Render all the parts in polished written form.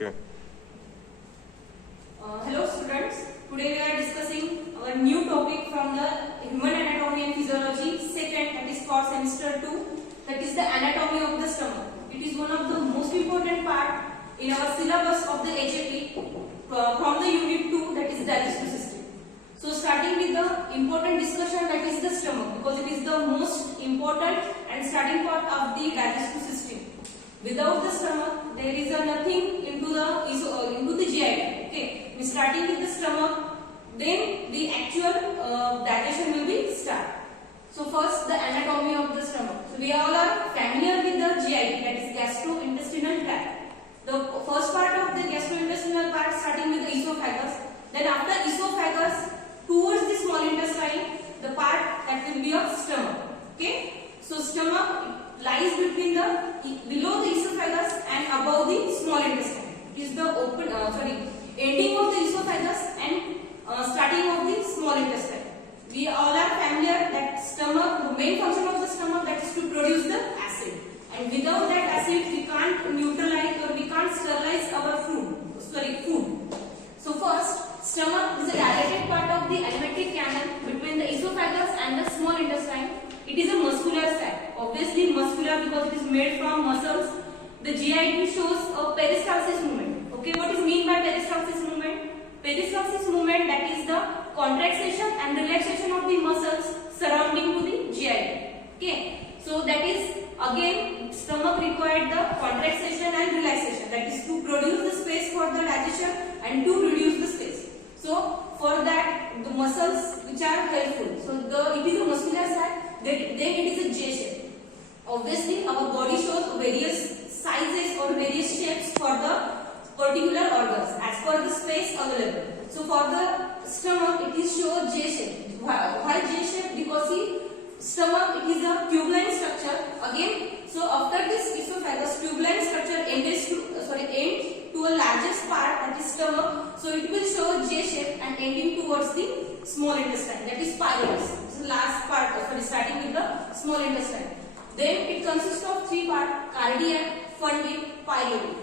Okay. Hello students, today we are discussing our new topic from the Human Anatomy and Physiology second, that is for semester 2, that is the anatomy of the stomach. It is one of the most important part in our syllabus of the HAP from the unit 2, that is digestive system. So starting with the important discussion, that is the stomach, because it is the most important and starting part of the digestive system. Without the stomach, there is nothing into the GI. Okay, we starting with the stomach, then the actual digestion will be start. So first, the anatomy of the stomach. So we all are familiar with the GI, that is gastrointestinal tract. The first part of the gastrointestinal part starting with the esophagus. Then after esophagus, towards the small intestine, the part that will be of stomach. Okay, so stomach lies between below the esophagus and above the small intestine. It is the ending of the esophagus and starting of the small intestine. We all are familiar that stomach, the main function of the stomach, that is to produce the acid. And without that acid, we can't neutralize or we can't sterilize our food. So first, stomach is a dilated part of the alimentary canal between the esophagus and the small intestine. It is a muscular sac. Obviously muscular because it is made from muscles. The GI shows a peristalsis movement. Okay, what is mean by peristalsis movement? Peristalsis movement, that is the contraction and relaxation of the muscles surrounding to the GI. Okay, so that is again stomach required the contraction and relaxation, that is to produce the space for the digestion and to reduce the space. So for that the muscles which are helpful. So it is a muscular sac, then it is a J shape. Obviously our body shows various sizes or various shapes for the particular organs as per the space available. So for the stomach it is shown J shape. Why J shape? Because see, stomach it is a tubular structure again. So after this esophagus, tubular structure ends to a largest part, that is stomach. So it will show J shape and ending towards the small intestine, that is pylorus. This is the last part, starting with the small intestine. Then it consists of three parts: cardiac, fundate, pyloric.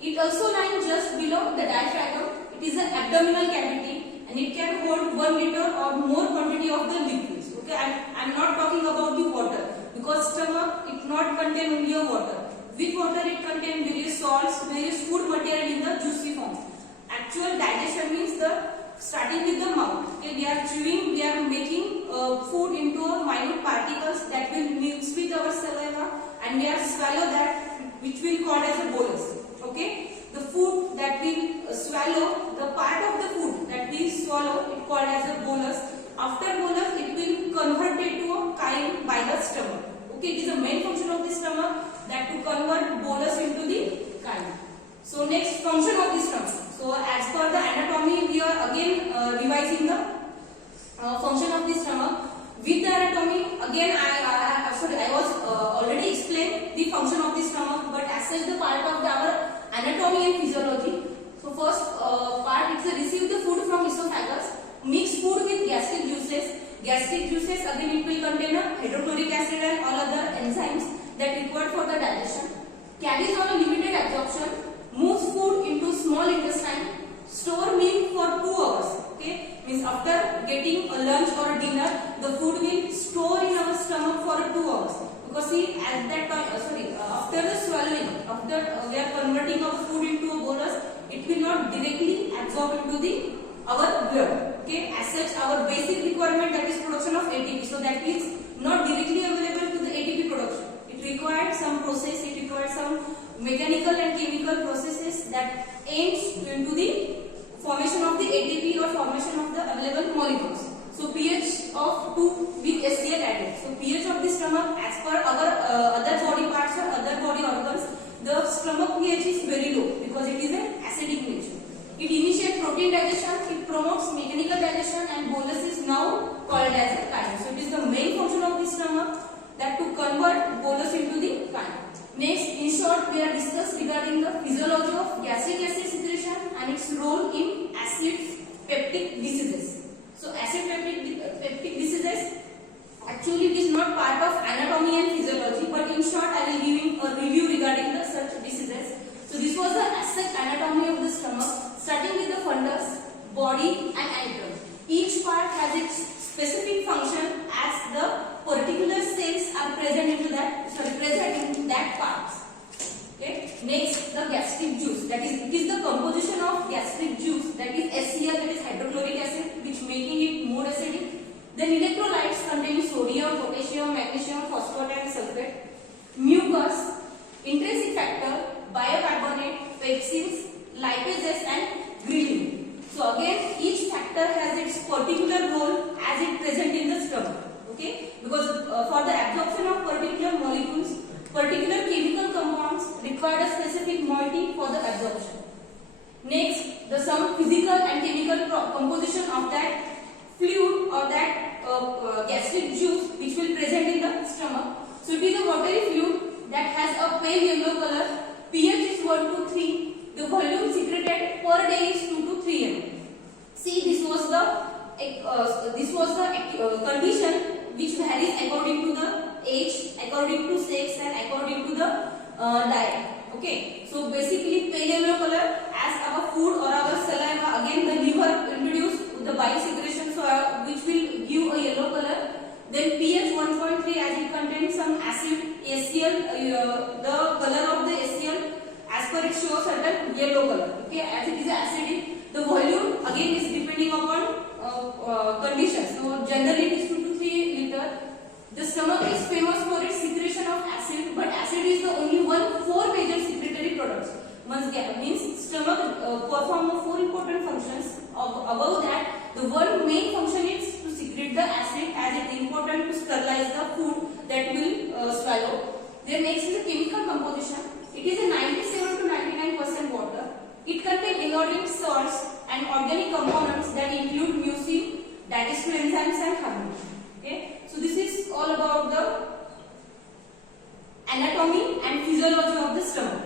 It also lies just below the diaphragm. It is an abdominal cavity and it can hold 1 liter or more quantity of the liquids. Okay, I am not talking about the water, because stomach it not contain only a water. With water it contains various salts, various food material in the juicy form. Actual digestion means the starting with the mouth. Okay, we are chewing, we are making food into minute particles that will mix with our saliva and we are swallow that, which will called as a bolus. Okay, the food that we swallow, the part of the food that we swallow, it called as a bolus. After bolus, it will convert it to a chyme by the stomach. Okay, it is the main function of the stomach, that to convert bolus into the chyme. So next, function of the stomach. So as per the anatomy, we are again revising the function of the stomach. With the anatomy, again I was already explained the function of the stomach, but as such the part of our anatomy and physiology. So first part is to receive the food from esophagus, mix food with gastric juices. Gastric juices again it will contain a hydrochloric acid and all other enzymes that required for the digestion. Carries on a limited absorption, moves food into small intestine, store meal for 2 hours. Okay, means after getting a lunch or a dinner, the food will store in our stomach for 2 hours. Because see, at that time, after the swallowing, after we are converting our food into a bolus, it will not directly absorb into our blood. Okay, as such our basic requirement, that is production of ATP. So that is not directly available to the ATP production. It requires some process, it requires some mechanical and chemical processes that aims into the formation of the ATP or formation of the available molecules. So pH of 2 with HCl added. So pH of the stomach, as per our other body parts or other body organs, the stomach pH is very low because it is an acidic nature. It initiates protein digestion, it promotes mechanical digestion, and bolus is now called as a chyme. So it is the main function of the stomach, that to convert bolus into the chyme. Next, in short, we are discussed regarding the physiology pepsins, lipases and ghrelin. So again, each factor has its particular role as it present in the stomach. Okay, because for the absorption of particular molecules, particular chemical compounds require a specific moiety for the absorption. Next, some physical and chemical composition of that fluid or that gastric juice which will present in the stomach. So it is a watery fluid that has a pale yellow color. pH is 1 to 3. The volume secreted per day is 2 to 3 ml. See, this was the condition which varies according to the age, according to sex and according to the diet. Okay, so basically pale yellow color as our food or our saliva, again the liver introduce the bile secretion, so which will give a yellow color. Then pH 1.3 as it contains some acid. HCl, the color of the HCl as per it shows certain yellow color. Okay, as it is acidic. The volume again is depending upon conditions. So generally it is 2 to 3 liter. The stomach is famous for its secretion of acid, but acid is the only one 4 major secretory products. Means stomach perform 4 important functions. Above that, the one main function is to secrete the acid, as it is important to sterilize the food that will swallow. Then next is the chemical composition. It is a 97 to 99% water. It contains inorganic salts and organic components that include mucin, digestive enzymes and hormones. Okay, so this is all about the anatomy and physiology of the stomach.